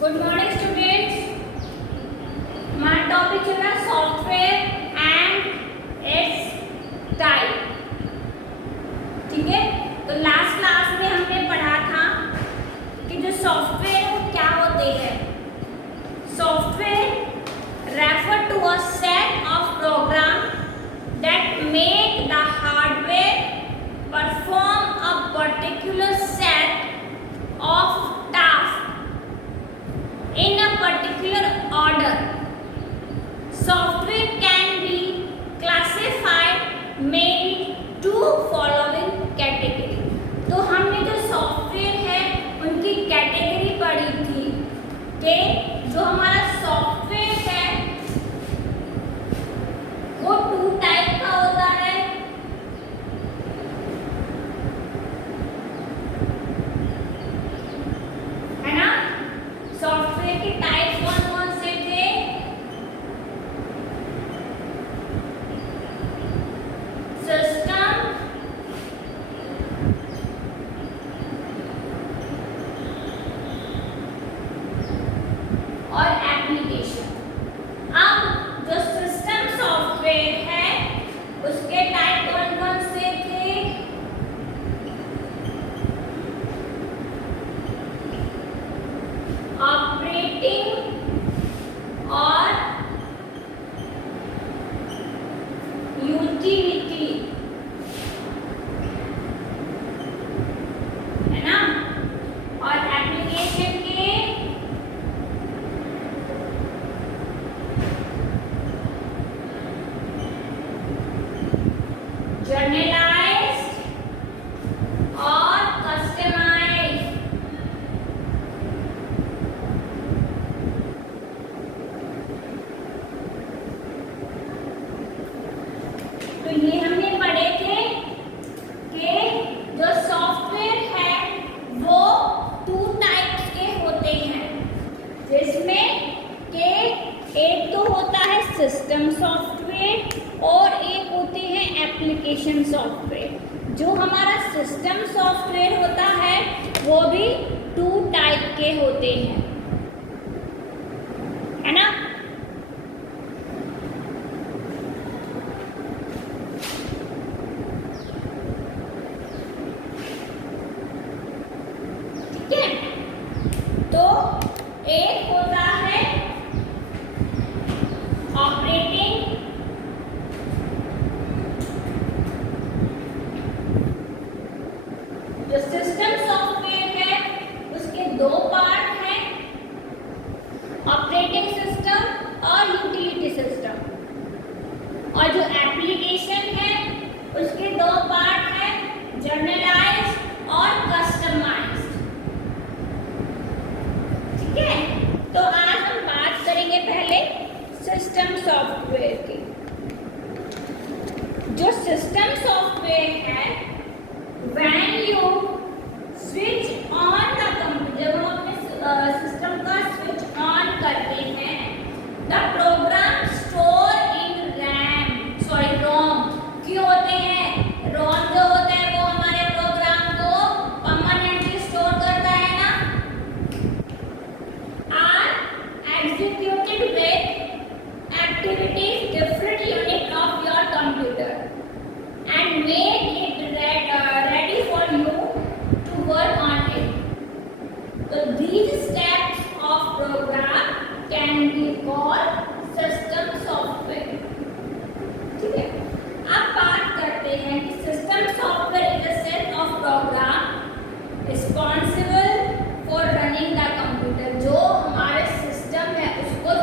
Good morning students. हमारा topic चल रहा है सॉफ्टवेयर एंड इट्स टाइप। ठीक है, तो लास्ट क्लास में हमने पढ़ा था कि जो सॉफ्टवेयर वो क्या होते हैं। Software refer to a set of program that make the hardware perform a particular set of task in a particular order. Software can be classified mainly two following category. तो हमने जो सॉफ्टवेयर है उनकी category पढ़ी थी कि जो हमारा सॉफ्टवेयर है वो टू टाइप का होता है। सॉफ्टवेयर के टाइप्स कौन कौन से थे? सिस्टम, और एप्लीकेशन। अब जो सिस्टम सॉफ्टवेयर है उसके टाइप कौन कौन से थे? ऑपरेटिंग और यूटिलिटी, है ना। और एप्लीकेशन के जर्नलाइज्ड और कस्टमाइज्ड। तो ये हमने पढ़े थे कि जो सॉफ्टवेयर है वो टू टाइप्स के होते हैं, जिसमें के एक तो होता है सिस्टम सॉफ्टवेयर और एक होते हैं एप्लीकेशन सॉफ्टवेयर। जो हमारा सिस्टम सॉफ्टवेयर होता है वो भी टू टाइप के होते हैं, है ना। तो एक होता है ऑपरेटिंग, जो सिस्टम सॉफ्टवेयर है उसके दो पार्ट हैं, ऑपरेटिंग सिस्टम और यूटिलिटी सिस्टम। और जो एप्लीकेशन है उसके दो पार्ट हैं, जर्नलाइज्ड और कस्टमाइज्ड। तो आज हम बात करेंगे पहले सिस्टम सॉफ्टवेयर की। जो सिस्टम सॉफ्टवेयर है, when you switch on the computer, जब हम अपने सिस्टम का स्विच ऑन करते हैं, द प्रोग्राम स्टोर इन रोम। क्यों होते हैं? रोम जो होता है वो हमारे प्रोग्राम को परमानेंटली स्टोर करता है ना। Executed with activities different unit of your computer and make it ready for you to work on it. So these steps of program can be called system software. ठीक है, अब बात करते हैं कि system software is a set of program responsible for running the computer। जो हमारे system है उसको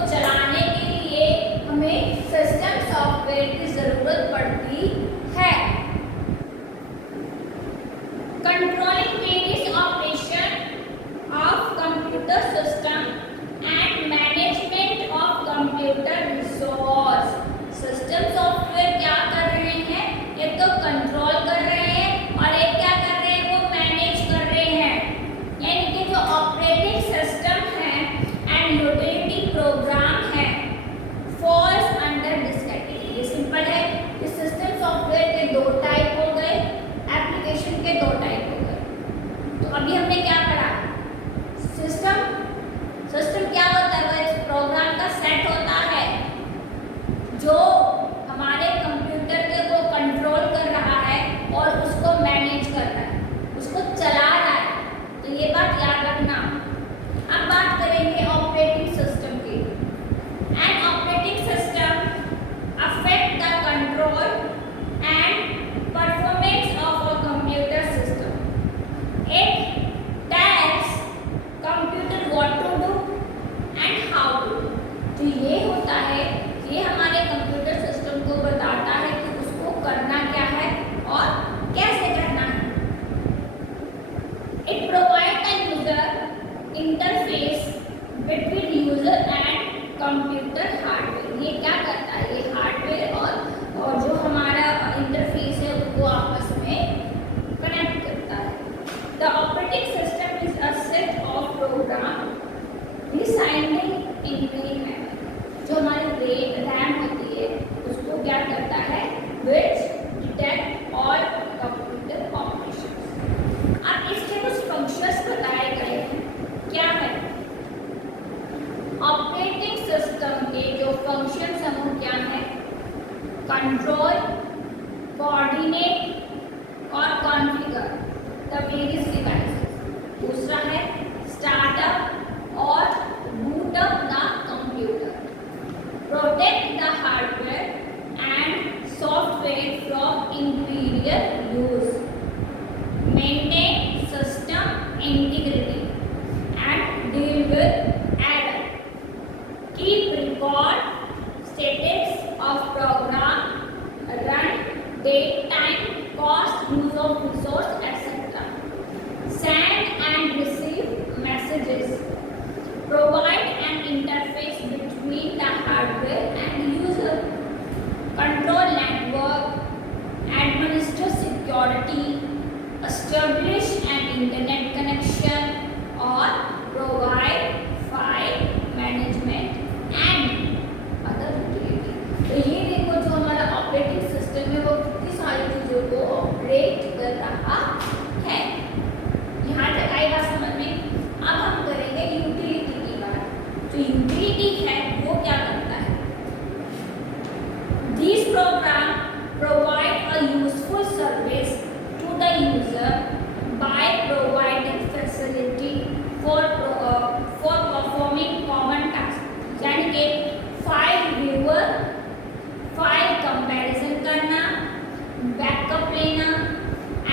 what to do and how to do. तो ये होता है, ये हमारे कंप्यूटर सिस्टम को बताता है कि उसको करना क्या है और कैसे करना है। It provide a user interface between user and computer hardware. ये क्या करता है, ये हार्डवेयर और जो हमारा इंटरफेस है उसको आपस में कनेक्ट करता है। The operating system is a set of program designing in many manner. जो हमारी रैम होती है उसको क्या करता है, which detect all computer operations. अब इसके कुछ फंक्शंस बताए गए हैं। क्या है, ऑपरेटिंग सिस्टम के जो फंक्शन समूह क्या है, कंट्रोल, कोऑर्डिनेट और कॉन्फ़िगर द वेरियस डिवाइसेस। दूसरा है स्टार्टअप और boot up the computer, protect the hardware and software from interior use, maintain system integrity and deal with error, keep record status of program, run, date, time, cost, use of resource, etc. Send and receive messages, provide an interface between the hardware and user, control network, administer security, establish an internet connection or provide file management and other utility. तो ये देखो जो हमारा operating system है वो कितनी सारी चीज़ों को ऑपरेट कर रहा है। यहाँ तक आएगा समझ में। अब हम करेंगे यूटिलिटी की बात। जो यूटिलिटी है वो क्या करता है, this program provide a useful service to the user by providing facility for performing common task. यानी कि फाइल व्यूअर, फाइल कंपैरिजन करना, बैकअप लेना,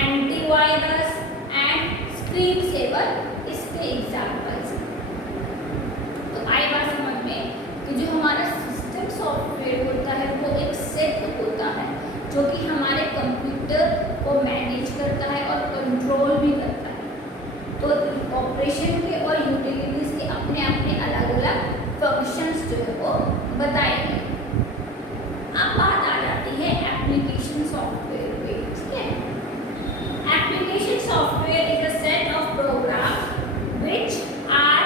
एंटीवायरस एंड स्क्रीन सेवर, इसके एग्जाम्पल्स। तो आई बात समझ में कि जो हमारा सिस्टम सॉफ्टवेयर होता है वो एक सेट होता है जो कि हमारे कंप्यूटर को मैनेज करता है और कंट्रोल भी करता है। तो ऑपरेशन के और यूटिलिटीज के अपने अपने अलग अलग फंक्शंस जो है वो बताए गए। अब बात आ जाती है एप्लीकेशन सॉफ्टवेयर पे, ठीक है। Application software is a set of program which are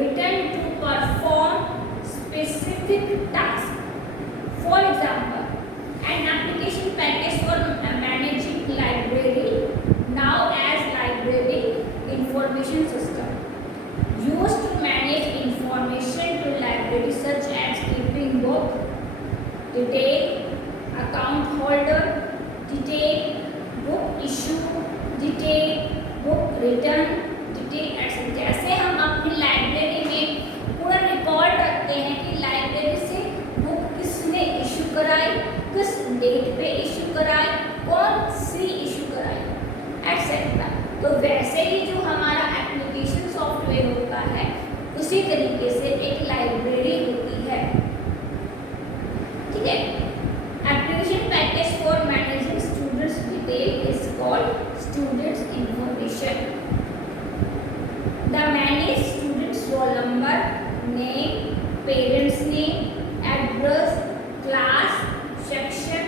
written to perform specific task. For example an application package for managing library now as library information system used to manage information to library such as keeping book, detail, account holder, detail, book issue, detail, book return, detail etc. जैसे हम अपनी library में पूरा record रखते हैं कि library से book किसने इशू कराई, किस डेट पे इशू कराई, कौन सी इशू कराई etc. तो वैसे ही जो हमारा एप्लीकेशन सॉफ्टवेयर होता है उसी तरीके से एक लाइब्रेरी होती है, ठीक है। Application package for managing students detail is called students information. The manage students roll number, name, parents name, address, class, section,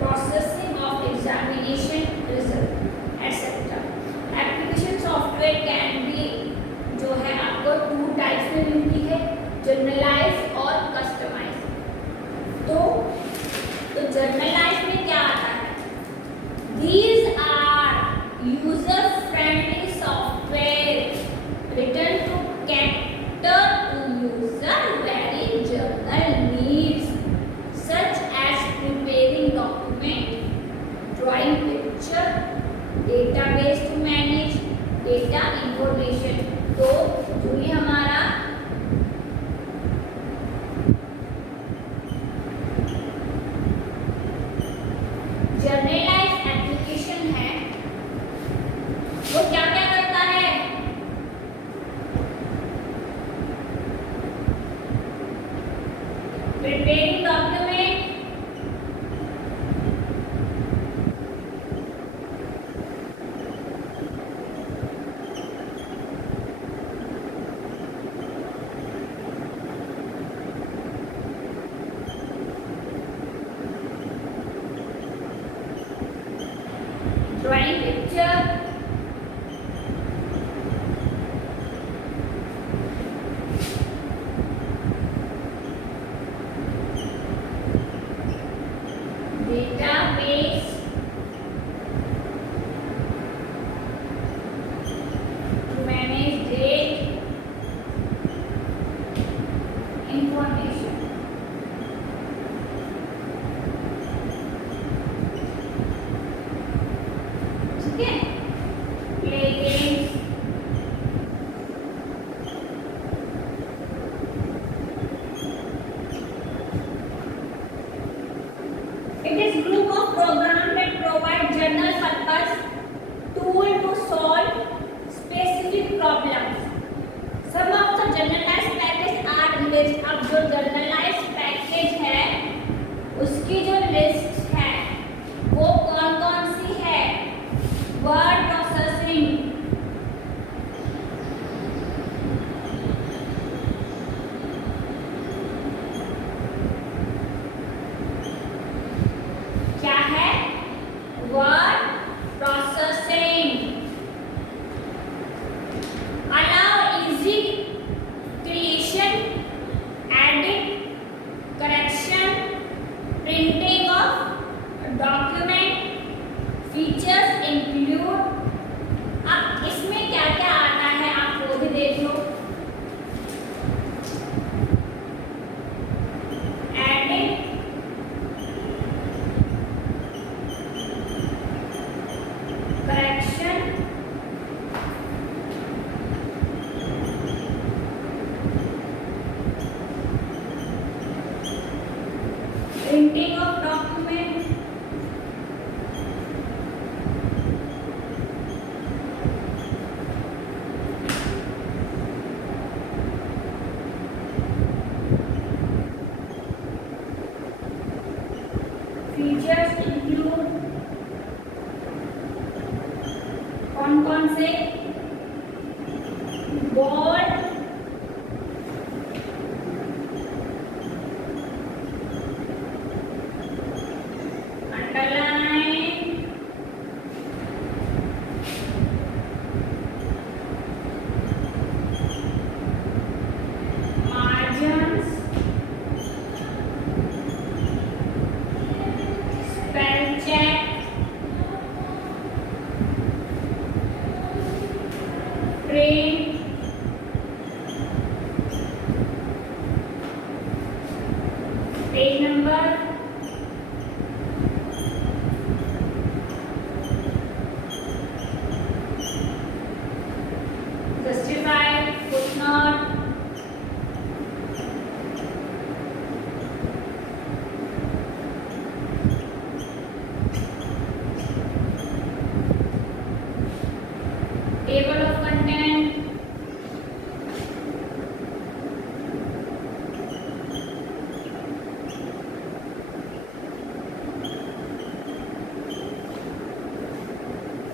processing of examination result etcetera. Application software can be जो है आपको 2 types में मिलती है, generalise और customise. तो generalise में क्या आता है, these are user friendly software written to cater to user very general needs such as preparing document, drawing picture, database to manage data information. तो जो ये हमारा preparing document, drawing picture, database, to manage date, information. ठीक है, play games, it is group of program that provide general purpose tool to solve specific problems. Some of the generalized package are list. अब जो generalized package है उसकी जो list है वो कौन कौन सी है? वर्ड प्रोसेसिंग, क्या है? Word processing, allow easy creation, edit, correction, printing of document. Features include, अब इसमें क्या क्या आता है आप वो भी देख लो। Edit, correction, printing of document, features include कौन कौन से? Bold, underline, margins, spell check, print, page number, justify, footnote, table of content,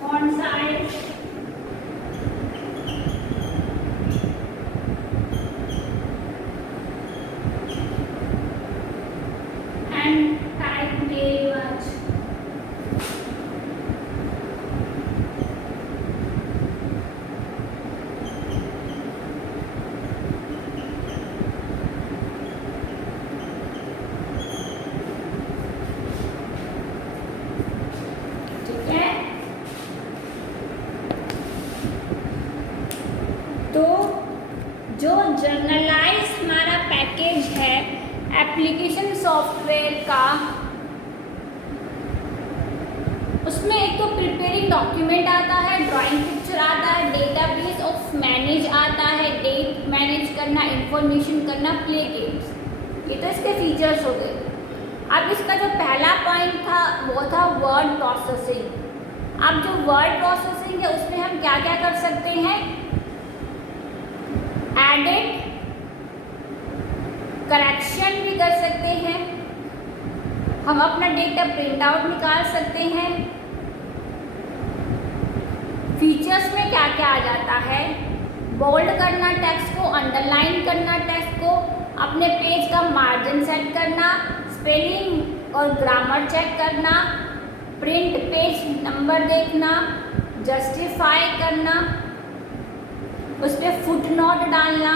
font size, and type language. ठीक है, तो जो जर्नलाइज हमारा पैकेज है एप्लीकेशन सॉफ्टवेयर का, उसमें एक तो प्रिपेयरिंग डॉक्यूमेंट आता है, ड्राइंग पिक्चर आता है, डेटाबेस ऑफ मैनेज आता है, डेट मैनेज करना, इंफॉर्मेशन करना, प्ले गेम्स। ये तो इसके फीचर्स हो गए। अब इसका जो पहला पॉइंट था वो था वर्ड प्रोसेसिंग। अब जो वर्ड प्रोसेसिंग है उसमें हम क्या क्या कर सकते हैं? एडिट, करेक्शन भी कर सकते हैं, हम अपना डेटा प्रिंट आउट निकाल सकते हैं। फीचर्स में क्या क्या आ जाता है, बोल्ड करना टेक्स्ट को, अंडरलाइन करना टेक्स्ट को, अपने पेज का मार्जिन सेट करना, स्पेलिंग और ग्रामर चेक करना, प्रिंट पेज नंबर देखना, जस्टिफाई करना, उस पर फुटनोट डालना,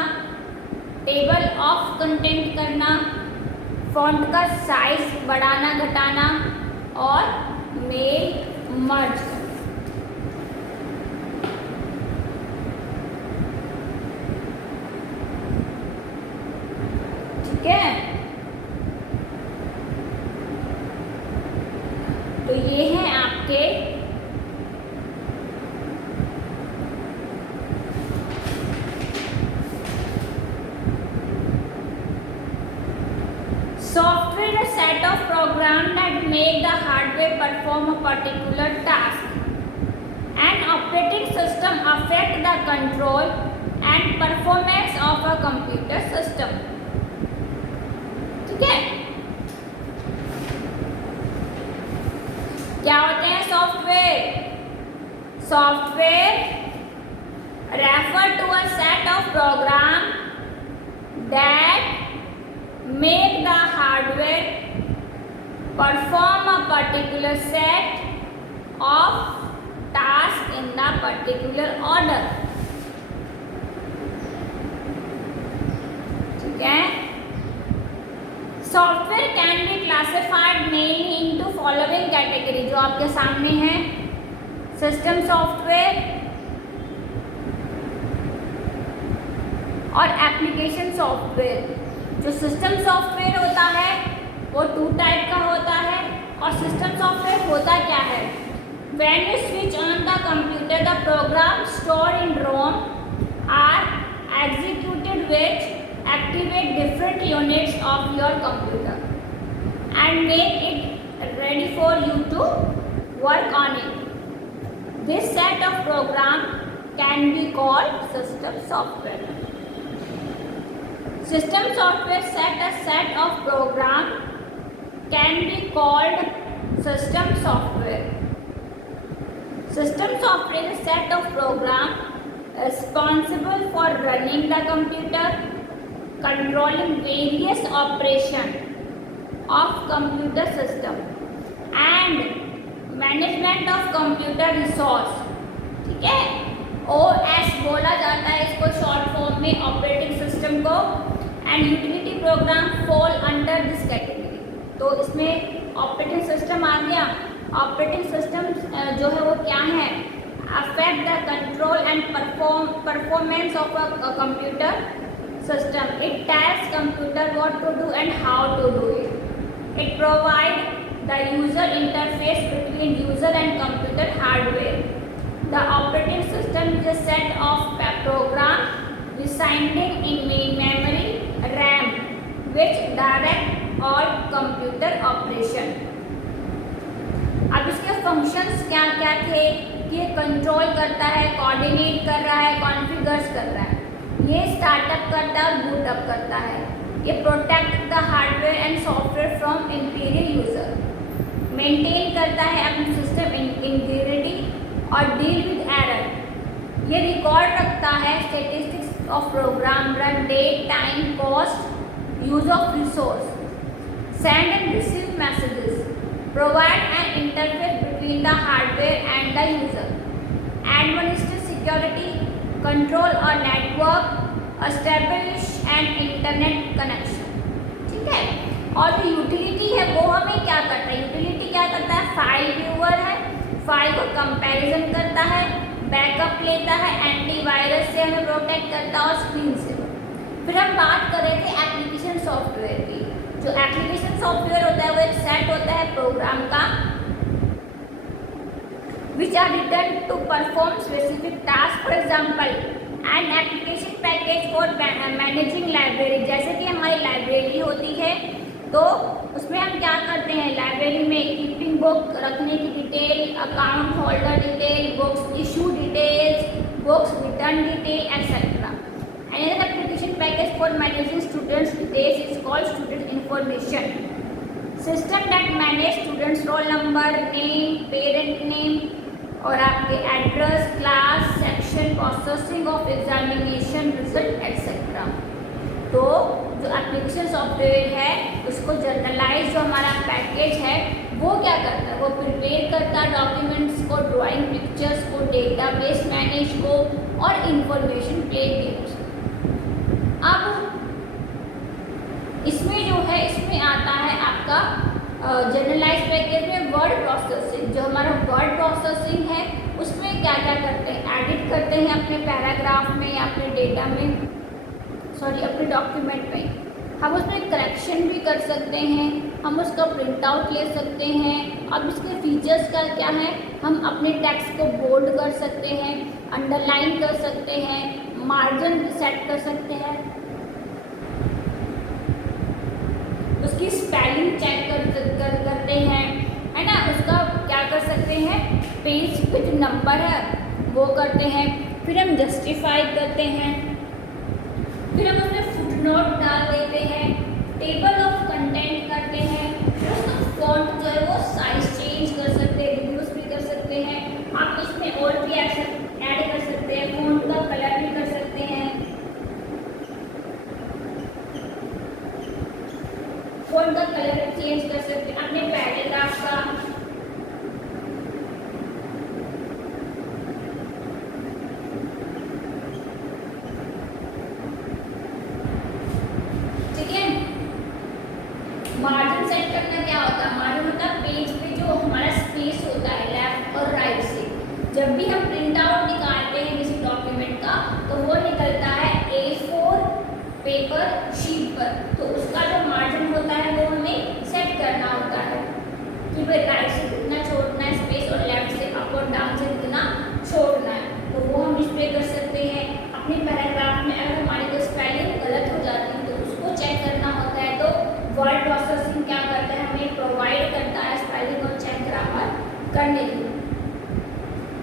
टेबल ऑफ कंटेंट करना, फॉन्ट का साइज बढ़ाना घटाना और मेल मर्ज करना। ठीक है, तो ये हैं आपके software is a set of programs that make the hardware perform a particular task. An operating system affects the control and performance of a computer system. ठीक है, क्या होते हैं software? Software refer to a set of programs that make the hardware perform a particular set of tasks in the particular order. ठीक है, software can be classified mainly into following category, जो आपके सामने है, सिस्टम सॉफ्टवेयर और application software. जो system software होता है वो 2 टाइप का होता है, और सिस्टम सॉफ्टवेयर होता क्या है? When you switch on the computer, the programs stored in ROM are executed which activate different units of your computer and make it ready for you to work on it. This set of programs can be called system software. System software set of programs can be called system software. System software is a set of programs responsible for running the computer, controlling various operations of computer system and management of computer resource. ठीक है, OS बोला जाता है इसको short form में, operating system को, and utility programme fall under this category. तो इसमें ऑपरेटिंग सिस्टम आ गया। ऑपरेटिंग सिस्टम जो है वो क्या है? Affect the control and performance of a computer system. It tells computer what to do and how to do it. It provide the user interface between user and computer hardware. The operating system is a set of programs residing in main memory RAM which direct all computer operation. अब इसके functions क्या क्या थे? ये control करता है, coordinate कर रहा है, कॉन्फ़िगर्स कर रहा है, ये स्टार्टअप करता है और बूटअप करता है, ये protect the hardware and software from interior user, maintain करता है अपनी सिस्टम इंटीग्रिटी और डील विद एरर, ये रिकॉर्ड रखता है statistics of program run, date, time, cost, use of resource, send and receive messages, provide an interface between the hardware and the user, administrate security, control और network, establish an internet connection. ठीक है, और जो utility है वो हमें क्या करता है? यूटिलिटी क्या करता है? फाइल व्यूअर है, फाइल को कंपैरिजन करता है, बैकअप लेता है, एंटीवायरस से हमें प्रोटेक्ट करता है और स्क्रीन से। फिर हम बात कर रहे थे एप्लीकेशन सॉफ्टवेयर की। जो एप्लीकेशन सॉफ्टवेयर होता है वो एक सेट होता है प्रोग्राम का which are written to perform specific task. For example, an application package for managing library. जैसे कि हमारी लाइब्रेरी होती है तो उसमें हम क्या करते हैं? लाइब्रेरी में कीपिंग बुक रखने की detail, account holder detail, books issue details, books return detail etcetera. And application package for managing students' details is called student information. System that manage students' roll number, name, parent name और आपके address, class, section, processing of examination result etcetera. तो जो application software है उसको generalise जो हमारा package है वो क्या करता है, वो प्रिपेयर करता है डॉक्यूमेंट्स को, ड्राइंग पिक्चर्स को, डेटाबेस मैनेज को और इंफॉर्मेशन प्लेलिस्ट। अब इसमें जो है इसमें आता है आपका जनरलाइज पैकेज में वर्ड प्रोसेसिंग। जो हमारा वर्ड प्रोसेसिंग है उसमें क्या क्या करते हैं, एडिट करते हैं अपने पैराग्राफ में या अपने डेटा में, सॉरी अपने डॉक्यूमेंट में। हम उसमें करेक्शन भी कर सकते हैं, हम उसका प्रिंट आउट ले सकते हैं। अब इसके फीचर्स का क्या है, हम अपने टेक्स्ट को बोल्ड कर सकते हैं, अंडरलाइन कर सकते हैं, मार्जिन सेट कर सकते हैं, उसकी स्पेलिंग चेक करते हैं, है ना, उसका क्या कर सकते हैं, पेज पे जो नंबर है वो करते हैं, फिर हम जस्टिफाई करते हैं, फिर हम उसमें फुटनोट डाल देते हैं, टेबल ऑफ कंटेंट करते हैं, फिर उसका फॉन्ट जो है वो साइज चेंज कर सकते हैं, रिड्यूस भी कर सकते हैं। आप इसमें और भी एक्शन ऐड कर सकते हैं, फॉन्ट का कलर भी कर सकते हैं, फॉन्ट का कलर चेंज कर सकते हैं अपने पैराग्राफ का। ठीक है, मार्जिन सेट करना क्या होता है, मार्जिन होता है पेज पे जो हमारा स्पेस होता है लेफ्ट और राइट से। जब भी हम प्रिंट आउट निकालते हैं किसी डॉक्यूमेंट का तो वो निकलता है A4 पेपर शीट पर, तो उसका जो मार्जिन होता है वो हमें सेट करना होता है कि भाई राइट से कितना छोड़ना है स्पेस और लेफ्ट से अप और डाउन से कितना छोड़ना है। तो वो हम इस पे कर सकते हैं। अपने पैराग्राफ में अगर हमारी कोई स्पेलिंग गलत हो जाती है तो उसको चेक करना होता है, तो वर्ड प्रोसेसिंग क्या करता है, हमें प्रोवाइड करता है स्पेलिंग और चेक ग्रामर करने के लिए।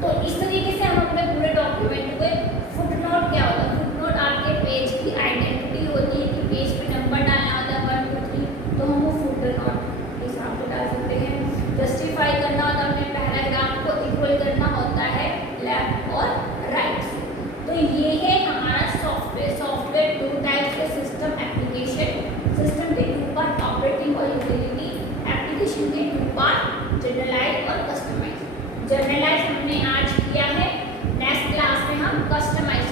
तो इस तरीके से हम अपने पूरे डॉक्यूमेंट पे फुटनोट क्या होता है, फुटनोट आपके पेज की आइडेंटिटी होती है कि पेज पे नंबर डालना होता है 1 2 3, तो हम वो फुटनोट हिसाब से डाल सकते हैं। जस्टिफाई करना होता है, अपने पैराग्राफ को इक्वल करना होता है लेफ्ट और राइट से। तो ये है हमारा सॉफ्टवेयर। सॉफ्टवेयर 2 टाइप्स के, सिस्टम एप्लीकेशन। सिस्टम के 2 पार्ट, ऑपरेटिंग और यूटिलिटी। एप्लीकेशन के 2 पार्ट, जनरलाइज और कस्टमाइज। जनरलाइज हमने आज किया है, नेक्स्ट क्लास में हम कस्टमाइज